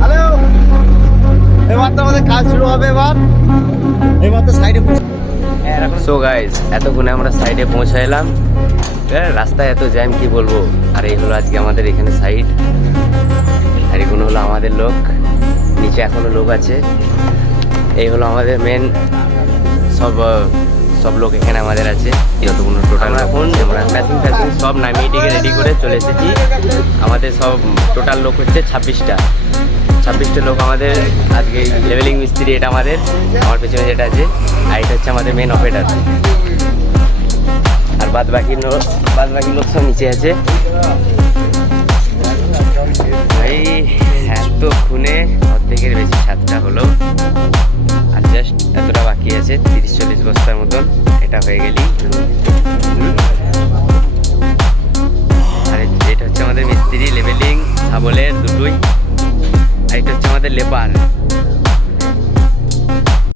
Hello, এবার তো আমাদের কাজ শুরু হবে। এবার তো সাইডে সো গাইস, এতক্ষণে আমরা সাইডে পৌঁছে এলাম। রাস্তায় এত জ্যাম কি বলবো। আর এই হলো আজকে আমাদের এখানে সাইড, আর এগুলো হলো আমাদের লোক, নিচে এখনো লোক আছে। এই হলো আমাদের মেন সব সব লোক এখানে আমাদের আছে যতগুলো টোটাল। এখন আমরা প্যাসিং সব নামিয়ে টিকে রেডি করে চলে এসেছি। আমাদের সব টোটাল লোক হচ্ছে 26টা লোক আমাদের আজকে। লেভেলিং মিস্ত্রি এটা আমাদের, আমার পেছনে যেটা আছে, আর এটা হচ্ছে আমাদের মেন অপারেটর। আর বাদ বাকি লোক সব নিচে আছে। ভাই এতক্ষণে অর্ধেকের বেশি ছাদটা হলো, আর জাস্ট এতটা বাকি আছে, 30-40 বস্তার মতন। এটা হয়ে গেলি। আর এটা হচ্ছে আমাদের মিস্ত্রি লেভেলিং, শাবলের দুটোই। আর এটা হচ্ছে আমাদের লেবার,